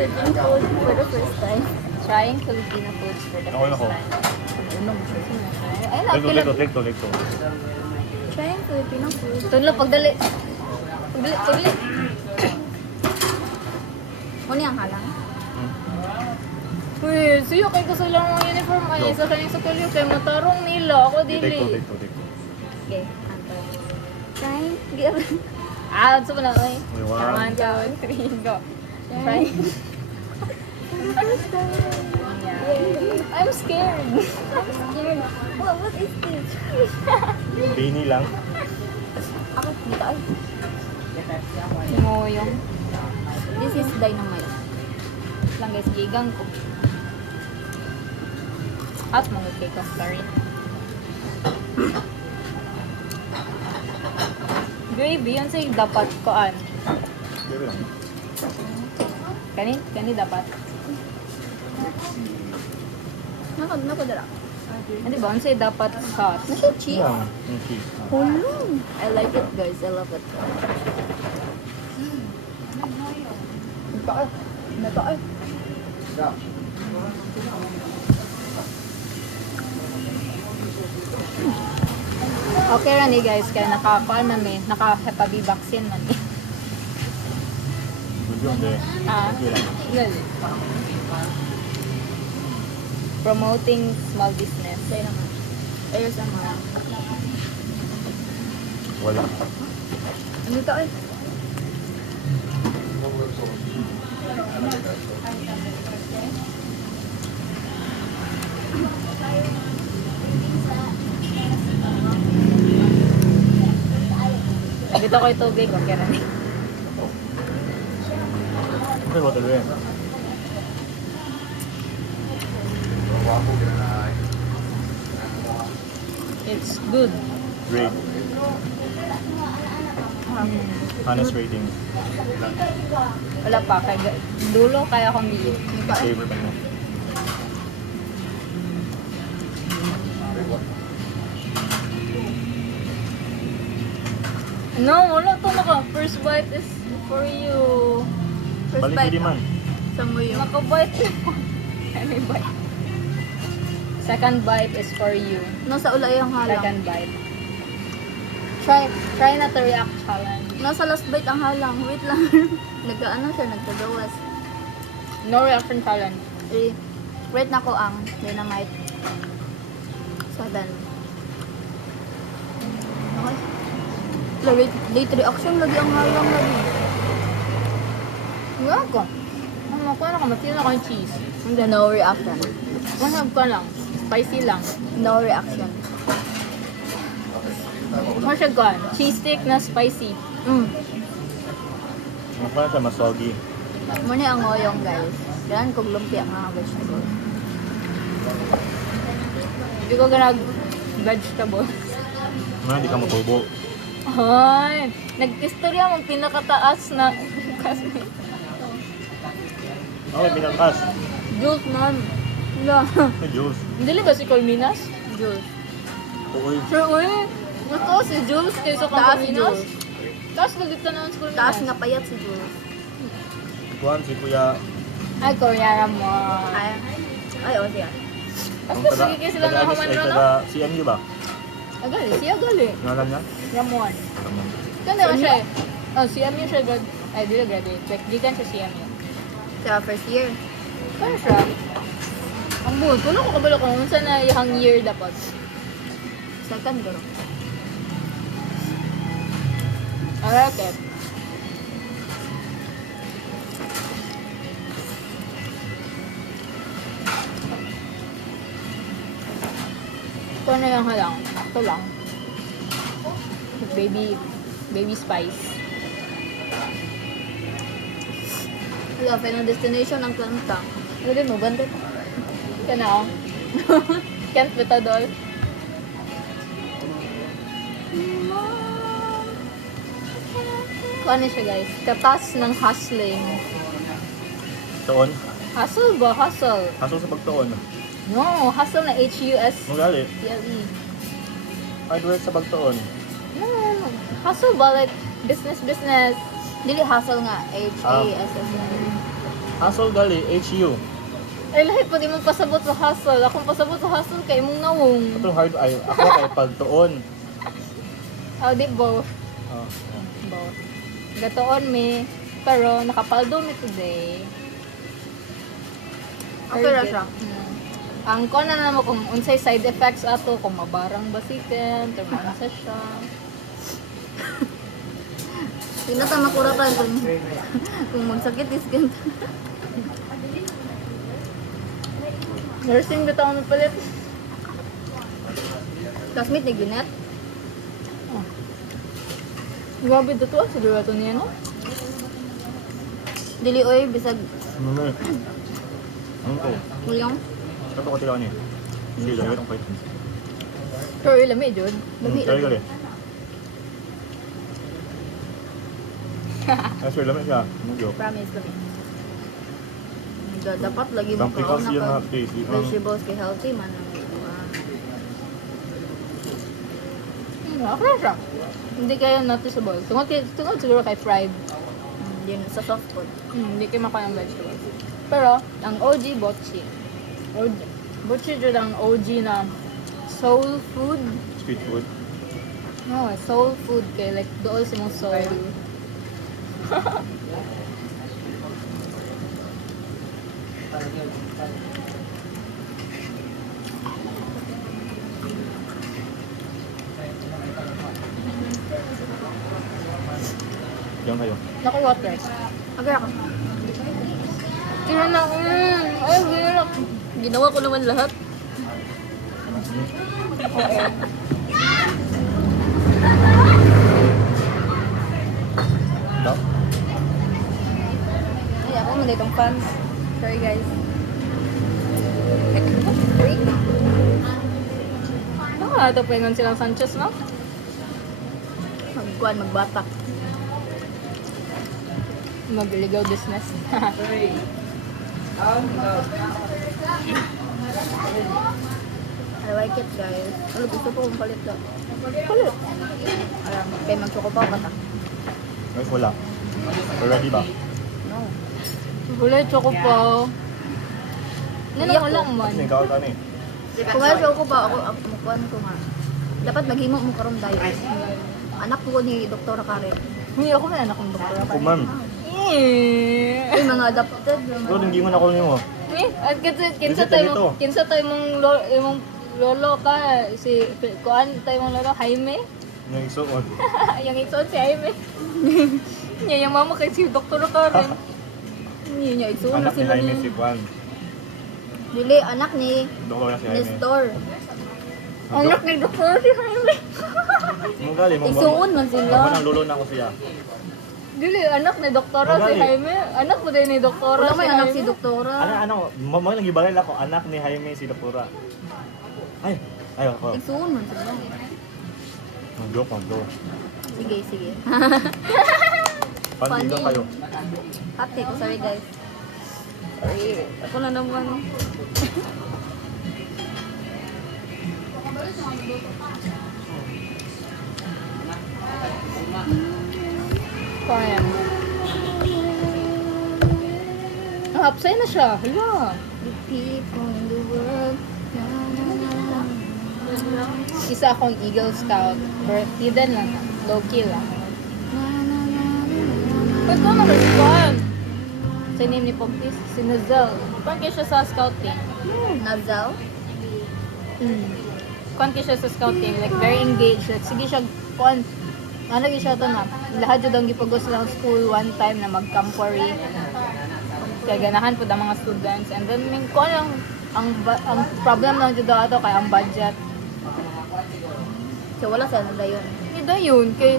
Filipino food for the first time. Trying Filipino foods for the Ako, first ako. time. Unong siya sinasay. Ay, Dito. Trying Filipino food. Tulo, pagdali. Pagdali. Muna ang halang. Uy, siya kay gusto lang ng uniform ay Go. isa kaning sa kalyo kay matarong nila ako dili. Dito. Okay, antay. Trying. So na oy. Uy, wow. 1, 2, 3, go. Try. First time. Yeah. I'm scared. What is this? Bini lang. Ako, dito ay. Mo yung This is dynamite. lang guys, gigang ko. At mga cake of sorry. Gravy, yun sa'yo dapat koan. Dito lang. Kani dapat. Nakadala. Ano ba, yun sa'yo dapat sauce. Nasa cheese. Lang. Yung cheese. Hulong. I like it guys. I love it. Naka ay. Okay ra ni guys, kaya naka-farm namin, naka-Hep B vaccine man. Good yun, de. Sige lang. Good. Promoting small business. Kaya naman. Ayos ang mga. Wala. Ano ito ay? Dito ko yung tubig, okay ra ni. Okay, water rin. It's good. Great. Honest rating. Wala pa, kaya dulo kaya akong gi. Flavor pa mo. No, wala to naka. First bite is for you. First Balik bite. hindi man. Sa mo yung. Naka-bite na. Any bite. Second bite is for you. Nasa ulay ang halang. Second bite. Try na to react challenge. Nasa last bite ang halang. Wait lang. Nagkaano siya, nagkagawas. No reaction challenge. Rate na ko ang dynamite. Sadan. Okay. Lagi, date reaction lagi ang halang lagi. Wala ko. Ano ko na ka, matino na ko yung cheese. Hindi, no reaction. Masarap ka lang. Spicy lang. No reaction. Masarap ka. Cheese stick na spicy. Ano pa siya, mas soggy. Muna ang oyong guys. Kailan kong lumpia mga vegetable. Hindi ko ganag vegetable. Ano, hindi ka matubo. Ay, nag-istorya mong pinakataas na kasi Okay, pinakas. Juice man. Wala. May juice. Dili ba si Colminas? Juice. Tukoy. Sure, uy. Gusto si Jules kaysa kang Taas si Colminas. Jules. Taas galit na naman si Colminas. Taas nga payat si Jules. Kuhan si Kuya. Ay, Koreara mo. Ay, o siya. Basta sige kayo sila na human ro, no? Taga CMU ba? Agali, siya gali. Ngalan niya? Ramon. Ramon. Kanda ba siya? Oh, CMU siya grad. Ay, dili graduate. Like, di kan siya CMU. Sa first year. Kaya siya? Ang buwan ko lang ko kabalo ko kung saan na yung year dapat. Second garo. Okay. Ito na yung halang. Ito lang. Baby spice. Wala, final destination ang kanta. Ano mo, bandit? Ika na ako. Kent Betadol. Kung ano siya guys? Katas ng hustling. Toon. Hustle ba? Hustle. Aso sa pagtoon. No, hustle na H-U-S-T-L-E. Magali. Hard work sa pagtoon. No, hustle ba? Like, business. Dili hustle nga. H-A-S-S-L. Hustle gali, HU. Ay, lahat pa di mo pasabot sa hustle. Akong pasabot sa hustle kay mong nawong. Atong hard ay ako kay pagtuon. Oh, di both. Oh. Both. Gatoon me. Pero nakapaldo me today. Okay ra siya. Ang ko na naman kung unsay side effects ato, kung mabarang basitin, termansa siya. Pinata makuratan kung magsakit is ganito. Nursing bitaw na palit. Classmate ni Ginet. Grabe dito ah, siguro ito niya, no? Dili oy bisag Ano na? Ano ko? ulyang. Kato ko tila ni. Sila yung fight. Pero ilami, Jod. Lami Kaya lagi. gali. Ay, sir, lamig siya. Mugyo. Promise lami. Dapat lagi mo Dampi kasi yung kaon mga place. Yung vegetables kay healthy man. Okay siya. Hindi kayo noticeable. Tungkol siguro kay fried. Yun sa soft food. Hindi kayo makain ng vegetables. Pero, ang OG, botchi. Botchi dyan ang OG na soul food. street food. No, soul food kay like doon sa mong soul. Diyan kayo. Naku, water. Agad ako. Kaya na, ay, hirap. Ginawa ko naman lahat. Okay. Daw? Ay, ako man itong fans. Sorry guys. Ito pa yun silang Sanchez, no? Magbatak. Mag-illegal business. I like it guys. Ano gusto ko kung palit daw. Kulit. Alam, kay magsuko pa ka ta. Ay, wala. Already ba? No. Wala, choco pa. Iyak Wala ko. man. Kasi ikaw ano eh. Kung may suko pa ako mukuan ko nga. Dapat maghimo mo karon diet. Anak ko ni Dr. Karen. Hindi ako may anak ng doktor. Kuman. Ay, mga adopted. Pero nanggingon ako niyo mo. At kinsa Dito. tayo mong lolo ka, si kuan tayo mong lolo, Jaime. Yung isuon. Yung ito si Jaime. Niya yung mama kay si Dr. Karen. Hindi niya isuon na Anak ni sila Jaime si ni. Juan. Dili, anak ni Doktor na si Jaime. Nestor. Anak ni Dr. si Jaime. Mong gali mo. Isuon man sila. Ako nang lulo na ako siya. Dili, anak ni Dr. si Magali. Jaime. Anak mo din ni Dr. Wala si may anak si Jaime. Doktora. Mo nang gibalay ako anak ni Jaime si Doktora. Ay, ayo ako. Isuon man sila. Ang joke, ang joke. Sige, sige. Pandi lang kayo. Hati ko, sorry guys. Sorry. Ako na naman. Korean. Hapsay na siya. Hala. The people in the world. Na, na, na, na. Isa akong Eagle Scout. Pero hidden lang. Low-key lang. Na, na, na, na. Ba't ko na-respond? Sa name ni Pompis, si Nazel. Kuwan kayo siya sa scouting. Nazal? Kuwan kayo siya sa scouting. Like, very engaged. Like, sige siya, kuwan. Ano kayo siya ito na? Lahat yun ang gipagos lang school one time na mag-camporee. Kaya ganahan po ang mga students. And then, kuwan lang, ang problem lang dito ato kay ang budget. So, wala sa nila yun. Ito yun, kay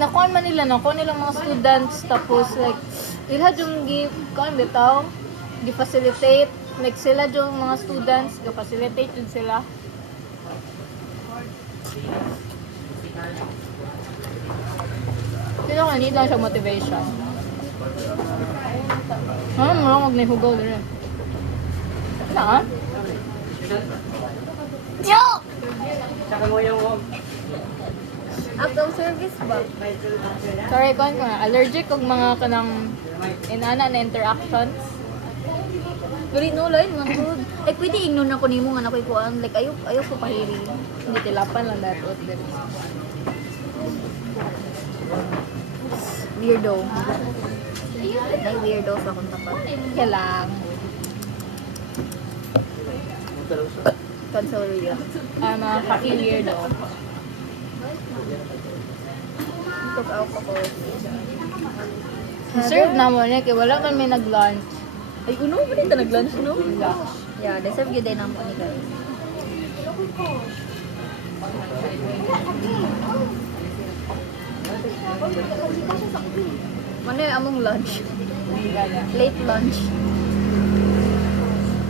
nakuha man nila, nakuha nilang mga students, tapos like, lahat yung kuha bitaw, gi-facilitate, like sila yung mga students, gi-facilitate yun sila. Sino ka, need lang siya motivation. Marang magnihugaw na rin. Ano ka? Yo! After service ba? Sorry, kuhan ko na. Allergic kog mga kanang inana na interactions. Gali no, lain man good. Like, pwede ignon ako nimo nga nakoy kuan. Like, ayaw ko pahiri. Hindi tilapan lang dapat. Weirdo. Ay, weirdo sa akong tapat. Kaya lang. Console yun. Kaki weirdo. Took out ako. Serve na mo niya, kaya wala kami nag-lunch. Ay, uno ba dito nag-lunch, no? Wala. Yeah, deserve yun din ang mo ni guys. Ano yung among lunch? Gaya. Late lunch.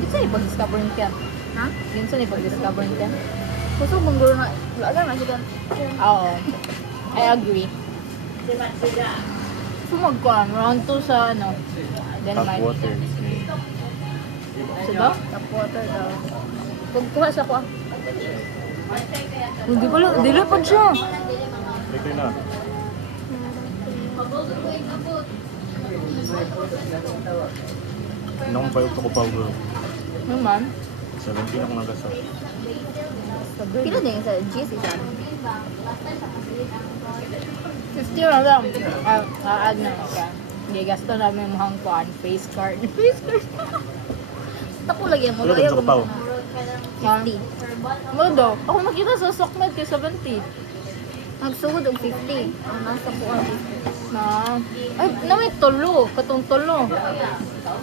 Ito sa ipag-discover niya. Ha? Yun sa ipag-discover niya. Gusto mong gulo na. Laga na siya. Oo. I agree. Sumagkuhan, round 2 sa ano, Tap Denmark. water. So daw? Tap water daw. Pagkuha sa ko. Hindi pala, dili pa siya. Ito na. Nang bayot ako pa bro. Naman. 17 ako nagasal. Pila din sa GC sa ano? 50 na lang. Add na ka. Hindi, gasto namin yung hangkuhan. Face card. Face card. Tako lagi mo. Wala Ayaw din sa kapaw. 50. Mo daw. Ako nakita sa Sokmed kay 70. Nagsugod og 50. Ang nasa ko ang 50. Na, ay, na may tulo. Katong tulo.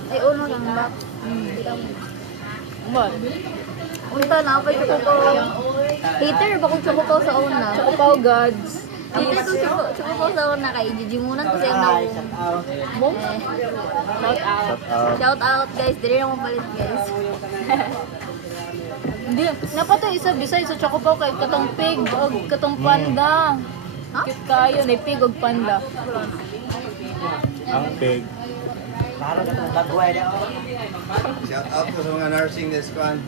Ay, uno lang back. What? Unta na pa ko ko. Hater ba kung ko sa una? Tsaka pao gods. Hater ko ko sa una kay jijimunan ko sa na. Boom. Shout out. Shout out. Shout out guys, dili na mo balit guys. Hindi, napatay isa bisay sa Choco Pao kay katong pig o katong panda. Ha? Cute kayo, na pig o panda. Ang pig. Shout out po sa mga nursing this one.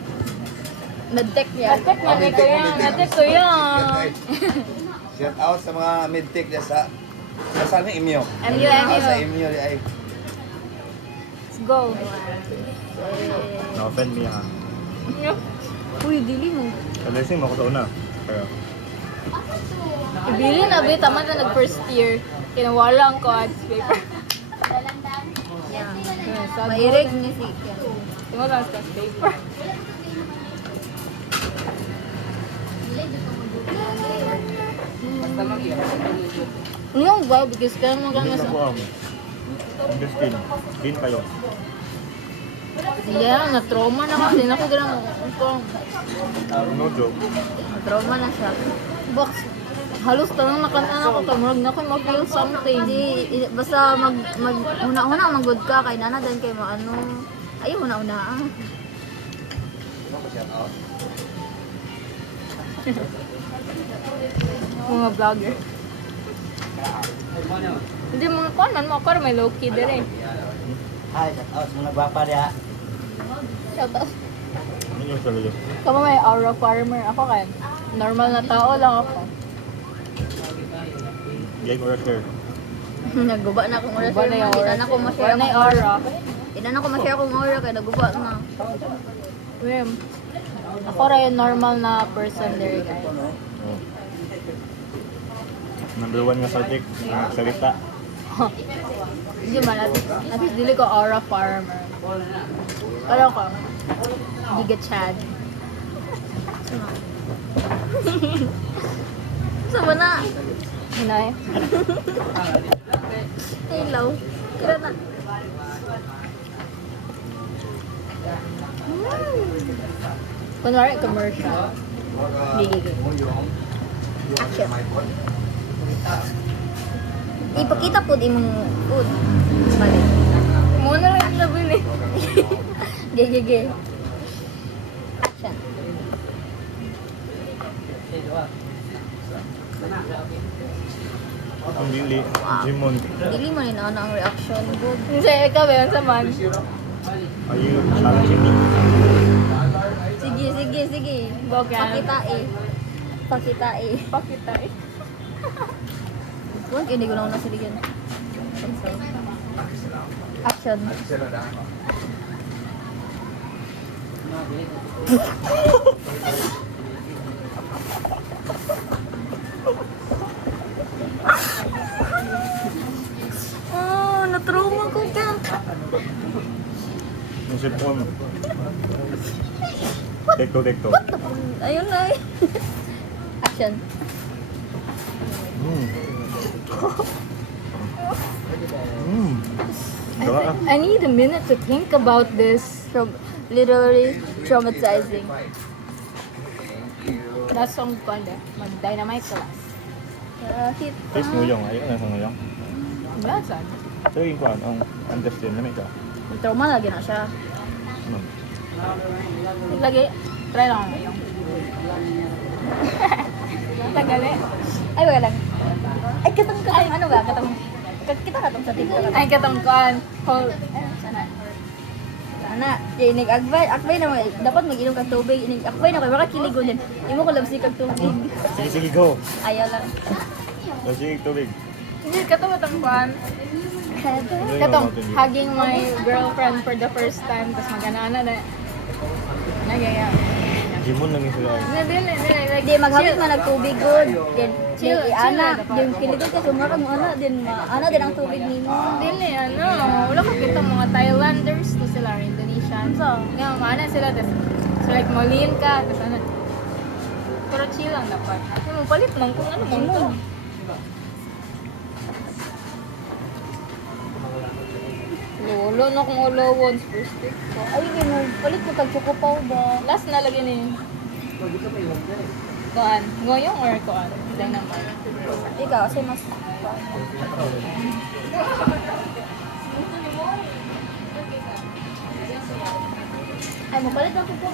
Medtech ya. Atek na ni kuya, atek kuya. Shout out sa mga medtech dyan sa saan ni Imyo? MU. Sa Imyo ay. Let's go. Na-offend niya ha. Uy, dili mo. Kalising mo ako sa una. Pero, Ibili na ba, tama na nag first year. Kinawala ang cards paper. Yeah. Sa Mairig ni si. Kinawala ang cards paper. Yung ba, because kaya mo hindi kami na sa... po ang. Ang skin. Skin kayo. Yeah, na-trauma na kasi. Naku, ganun. No joke. Trauma na siya. Box. Halos tanong nakanaan ako kamurag na ako mag-feel something. Hindi, basta una mag-good ka kay nana dan kay mo ano. Ay, una-una ah. Shout out. Mga vlogger. Hindi mga kuan man mo ako may low key dire. Hi, shout out sa mga gwapa diha. Shout out. Ano yung talaga? Kamo may aura farmer ako kay normal na tao lang ako. Game or share? Naguba na akong oras. Guba na yung aura. Hindi na ako ma-share Guba na yung akong aura. Hindi na ako ma-share akong aura kaya naguba na. Wem. Ako ra yung normal na person there guys. Oh. Number 1 nga subject, nagsalita. Hindi man at least dili ko aura farmer. Pero ko Giga Chad. Sama na. Hinay. Hello. Kira na. Kunwari commercial. Gigi. Action. Ipakita po imong food. Balik. Muna lang yung nabili. Gege. Action. Ang dili, Jimon. Dili mo ni na ang reaction good. Kasi ikaw ba yun sa man? Are you challenging me? Sige. Bogan. Pakita eh. Pakita eh. Huwag hindi ko na ako nasiligyan. Action. Oh, na-trauma ko ka. Yung cellphone. Tekto. Ayun na eh. Action. Diba? I need a minute to think about this. Literally traumatizing. Last song ko ande, mag-dynamite class. Hit. Face nguyong. Ayun na sa nguyong. Lasan. So yung kuhan, ang understand na may ka. Trauma lagi na siya. Lagi, try lang ako yung. Tagal eh. Ay, wala lang. Ay, katang ano ba? Kita katong sa TikTok. Ay, katangkuan. Hold. Sana. Sana, agbay na mo. Dapat mag-inom kag tubig. Agbay na ko, baka kiligon din. Imo ko labsi kag tubig. Sige, go. Ayaw lang. Sige, tubig. Hindi, katong katangkuan. Katong, hugging my girlfriend for the first time. Tapos magana na. Nagaya. Jimon lang yung sila. Dili. Di maghapit man nagtubig good. Then Chill, ana, chill. yung kiligon ka sumarag mo ana din ana din ang tubig nimo. Dili, ano. Wala ko kita mga Thailanders to sila, or Indonesian. So, nga, maana sila. Tapos, so like, malin ka. Tapos ano. Pero chill lang dapat. Ano, palit lang kung ano mong to. Lolo na kung allowance first week ko. Ay, gino, palit ko kag choco powder. Last na lagi na yun. Kuan? Ngoyong or kuan? Dynamite. Ikaw, kasi mas... Ay, mapalit ang kuko.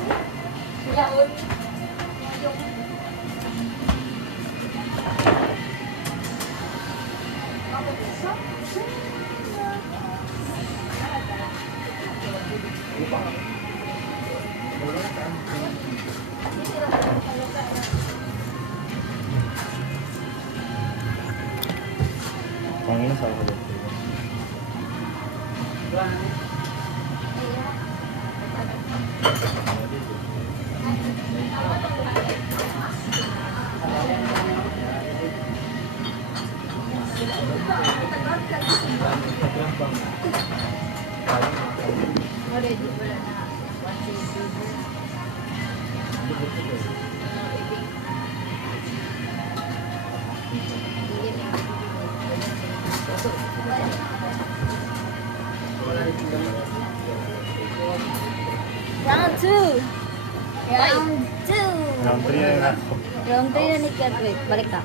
Pangina sa ako. Round 2! Round 2! Round 3 na yun ako. Round 3 na ni Kat. Wait, balik na.